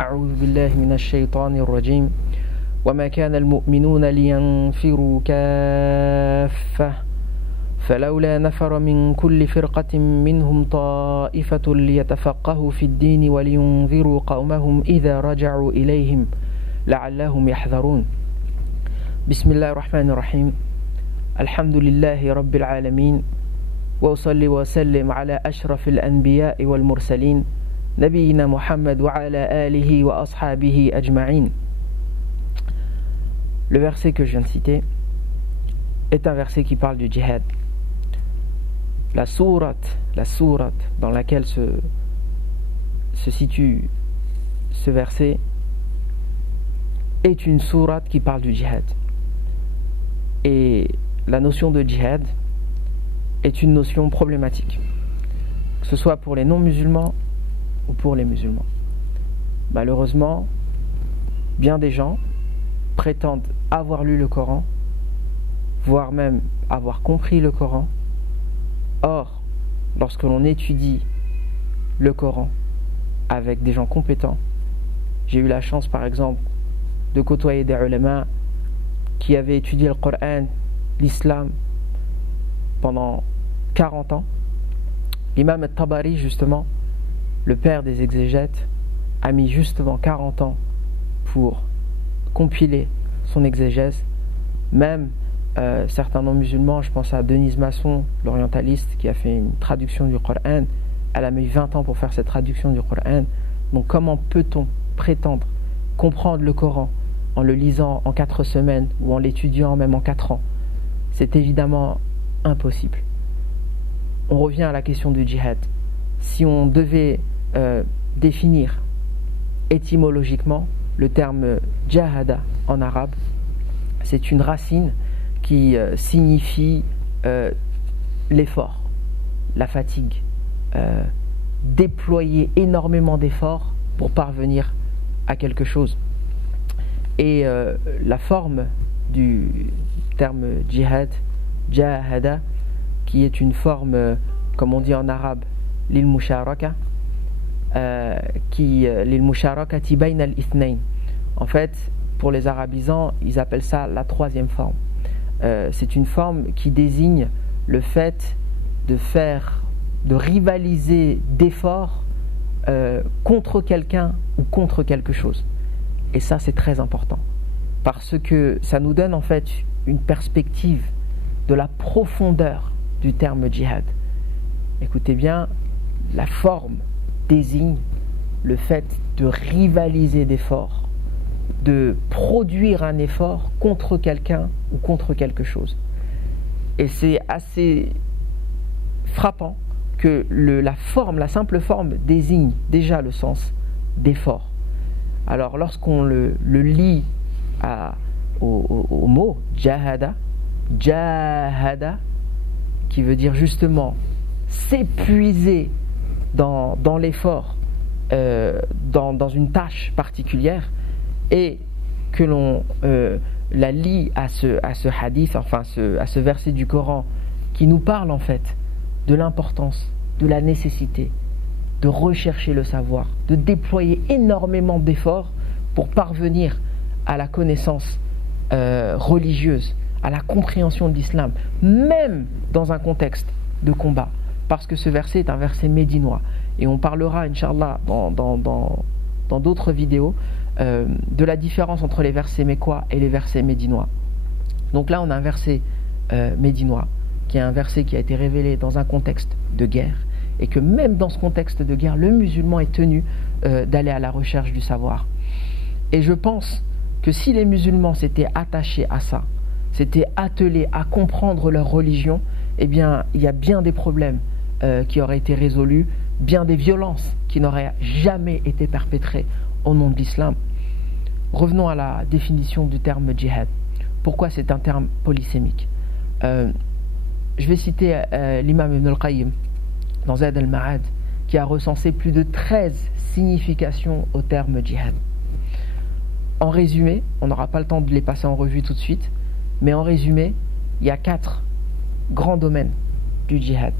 أعوذ بالله من الشيطان الرجيم وما كان المؤمنون لينفروا كافة فلولا نفر من كل فرقة منهم طائفة ليتفقهوا في الدين ولينذروا قومهم إذا رجعوا إليهم لعلهم يحذرون بسم الله الرحمن الرحيم الحمد لله رب العالمين وأصلي وسلم على أشرف الأنبياء والمرسلين نبينا محمد وعلى آله وأصحابه أجمعين. Le verset que je viens de citer est un verset qui parle du djihad. La sourate dans laquelle se situe ce verset est une sourate qui parle du djihad. Et la notion de djihad est une notion problématique, que ce soit pour les non-musulmans ou pour les musulmans. Malheureusement, bien des gens prétendent avoir lu le Coran, voire même avoir compris le Coran. Or, lorsque l'on étudie le Coran avec des gens compétents, j'ai eu la chance par exemple de côtoyer des ulama qui avaient étudié le Coran, l'islam pendant 40 ans. L'imam al-Tabari, justement, le père des exégètes, a mis justement 40 ans pour compiler son exégèse. Même certains non-musulmans, je pense à Denise Masson, l'orientaliste, qui a fait une traduction du Coran, elle a mis 20 ans pour faire cette traduction du Coran. Donc comment peut-on prétendre comprendre le Coran en le lisant en 4 semaines ou en l'étudiant même en 4 ans? C'est évidemment impossible. On revient à la question du djihad. Si on devait définir étymologiquement le terme jahada en arabe, c'est une racine qui signifie l'effort, la fatigue, déployer énormément d'efforts pour parvenir à quelque chose. Et la forme du terme jihad, jahada, qui est une forme, comme on dit en arabe, lil musharaka, lil musharakati bayna al-ithnayn. En fait, pour les arabisants, ils appellent ça la troisième forme. C'est une forme qui désigne le fait de rivaliser d'efforts contre quelqu'un ou contre quelque chose. Et ça, c'est très important, parce que ça nous donne en fait une perspective de la profondeur du terme djihad. Écoutez bien, la forme désigne le fait de rivaliser d'efforts, de produire un effort contre quelqu'un ou contre quelque chose. Et c'est assez frappant que la simple forme désigne déjà le sens d'effort. Alors lorsqu'on le lit au mot jahada, qui veut dire justement s'épuiser dans l'effort, dans une tâche particulière, et que l'on la lie à ce hadith, enfin à ce verset du Coran qui nous parle en fait de l'importance, de la nécessité de rechercher le savoir, de déployer énormément d'efforts pour parvenir à la connaissance religieuse, à la compréhension de l'islam, même dans un contexte de combat, parce que ce verset est un verset médinois, et on parlera Inch'Allah dans d'autres vidéos de la différence entre les versets mécois et les versets médinois. Donc là on a un verset médinois, qui est un verset qui a été révélé dans un contexte de guerre, et que même dans ce contexte de guerre, le musulman est tenu d'aller à la recherche du savoir. Et je pense que si les musulmans s'étaient attachés à ça, s'étaient attelés à comprendre leur religion, eh bien, il y a bien des problèmes qui auraient été résolus, bien des violences qui n'auraient jamais été perpétrées au nom de l'islam. Revenons à la définition du terme djihad. Pourquoi c'est un terme polysémique? Je vais citer l'imam Ibn al-Qayyim dans Zad al-Ma'ad, qui a recensé plus de 13 significations au terme djihad. En résumé, on n'aura pas le temps de les passer en revue tout de suite, mais en résumé, il y a 4 grands domaines du djihad.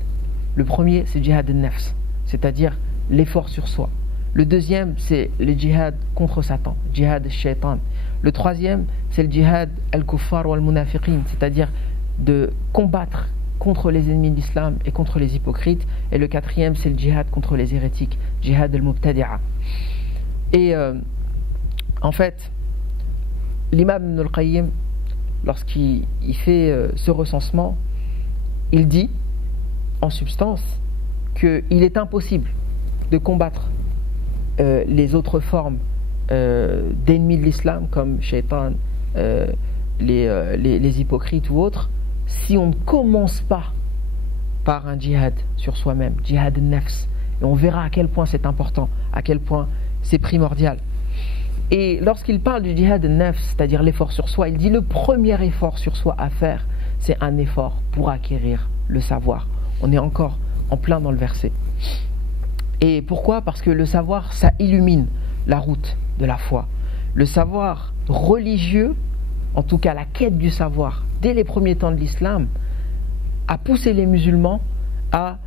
Le premier, c'est djihad al-nafs, c'est-à-dire l'effort sur soi. Le deuxième, c'est le djihad contre Satan, djihad al-shaytan. Le troisième, c'est le djihad al-kuffar ou al-munafiqin, c'est-à-dire de combattre contre les ennemis de l'islam et contre les hypocrites. Et le quatrième, c'est le djihad contre les hérétiques, djihad al-mubtadi'a. Et en fait, l'imam Ibn al-Qayyim, lorsqu'il fait ce recensement, il dit en substance qu'il est impossible de combattre les autres formes d'ennemis de l'islam comme shaitan, les hypocrites ou autres, si on ne commence pas par un djihad sur soi-même, djihad al-nafs. Et on verra à quel point c'est important, à quel point c'est primordial. Et lorsqu'il parle du djihad al-nafs, c'est-à-dire l'effort sur soi, il dit le premier effort sur soi à faire, c'est un effort pour acquérir le savoir. On est encore en plein dans le verset. Et pourquoi ? Parce que le savoir, ça illumine la route de la foi. Le savoir religieux, en tout cas la quête du savoir, dès les premiers temps de l'islam, a poussé les musulmans à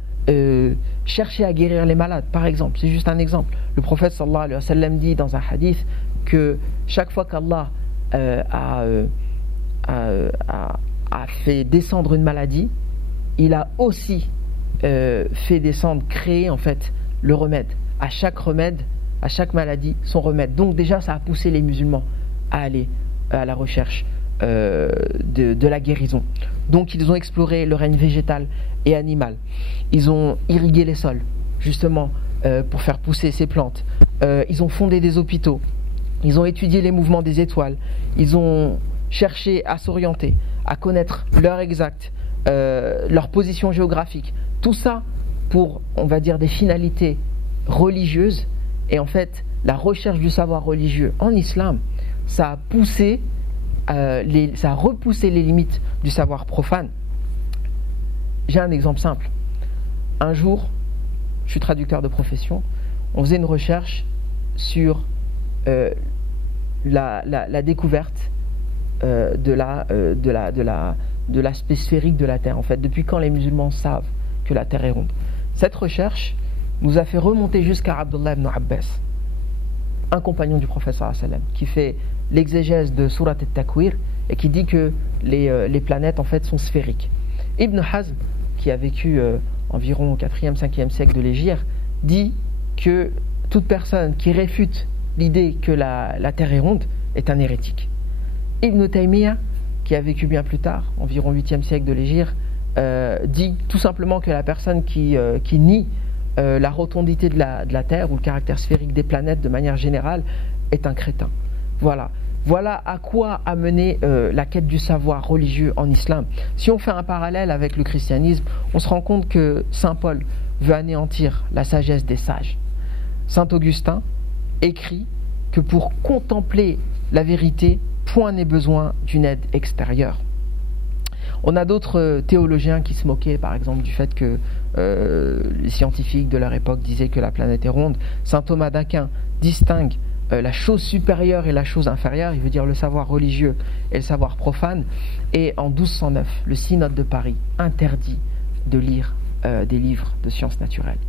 chercher à guérir les malades. Par exemple, c'est juste un exemple. Le prophète sallallahu alayhi wa sallam dit dans un hadith que chaque fois qu'Allah a fait descendre une maladie, il a aussi fait descendre, créé en fait le remède. À chaque remède, à chaque maladie, son remède. Donc déjà, ça a poussé les musulmans à aller à la recherche de la guérison. Donc ils ont exploré le règne végétal et animal. Ils ont irrigué les sols, justement, pour faire pousser ces plantes. Ils ont fondé des hôpitaux. Ils ont étudié les mouvements des étoiles. Ils ont cherché à s'orienter, à connaître l'heure exacte, leur position géographique. Tout ça pour, on va dire, des finalités religieuses. Et en fait, la recherche du savoir religieux en islam, ça a poussé, ça a repoussé les limites du savoir profane. J'ai un exemple simple. Un jour, je suis traducteur de profession, on faisait une recherche sur la découverte de l'aspect sphérique de la Terre. En fait, depuis quand les musulmans savent que la Terre est ronde? Cette recherche nous a fait remonter jusqu'à Abdullah ibn Abbas, un compagnon du prophète sallallahu alayhi wa sallam, qui fait l'exégèse de Surat al-Takwir et qui dit que les planètes en fait sont sphériques. Ibn Hazm, qui a vécu environ au 4e, 5e siècle de l'Hégire, dit que toute personne qui réfute l'idée que la Terre est ronde est un hérétique. Ibn Taymiyyah, qui a vécu bien plus tard, environ 8e siècle de l'Hégire, dit tout simplement que la personne qui nie la rotondité de la Terre ou le caractère sphérique des planètes de manière générale est un crétin. Voilà à quoi a mené la quête du savoir religieux en islam. Si on fait un parallèle avec le christianisme, on se rend compte que Saint Paul veut anéantir la sagesse des sages. Saint Augustin écrit que pour contempler la vérité, point n'est besoin d'une aide extérieure. On a d'autres théologiens qui se moquaient par exemple du fait que les scientifiques de leur époque disaient que la planète est ronde. Saint Thomas d'Aquin distingue la chose supérieure et la chose inférieure, il veut dire le savoir religieux et le savoir profane. Et en 1209, le synode de Paris interdit de lire des livres de sciences naturelles.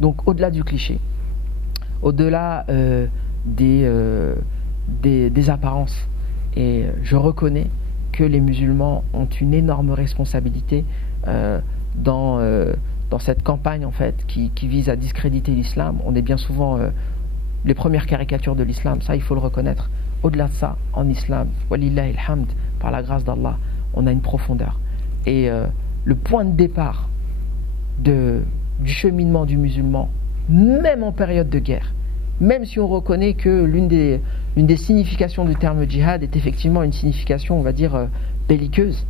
Donc au-delà du cliché, au-delà des apparences, et je reconnais que les musulmans ont une énorme responsabilité dans cette campagne en fait qui vise à discréditer l'islam. On est bien souvent les premières caricatures de l'islam, ça il faut le reconnaître. Au-delà de ça, en islam, walillahi alhamd, par la grâce d'Allah, on a une profondeur. Et le point de départ du cheminement du musulman, même en période de guerre, même si on reconnaît que l'une des significations du terme djihad est effectivement une signification, on va dire, belliqueuse,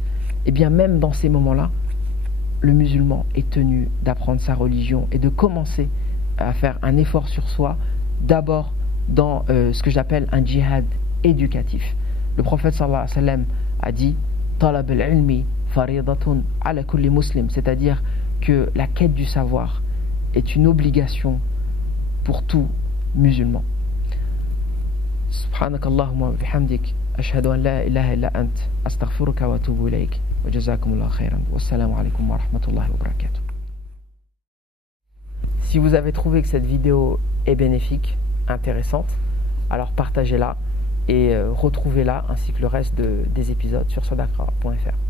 et bien même dans ces moments-là, le musulman est tenu d'apprendre sa religion et de commencer à faire un effort sur soi, d'abord dans ce que j'appelle un djihad éducatif. Le prophète sallallahu alayhi wa sallam a dit « Talab al-ilmi faridatun ala kulli muslim », c'est-à-dire que la quête du savoir est une obligation pour tout musulman. Subhanakallahumma wa bihamdik, ashhadu an la ilaha illa ant, astaghfiruka wa atubu ilayk, wa jazakumullahu khairan, wassalamu alaikum wa rahmatullahi wa barakatuh. Si vous avez trouvé que cette vidéo est bénéfique, intéressante, alors partagez-la et retrouvez-la ainsi que le reste des épisodes sur sodakra.fr.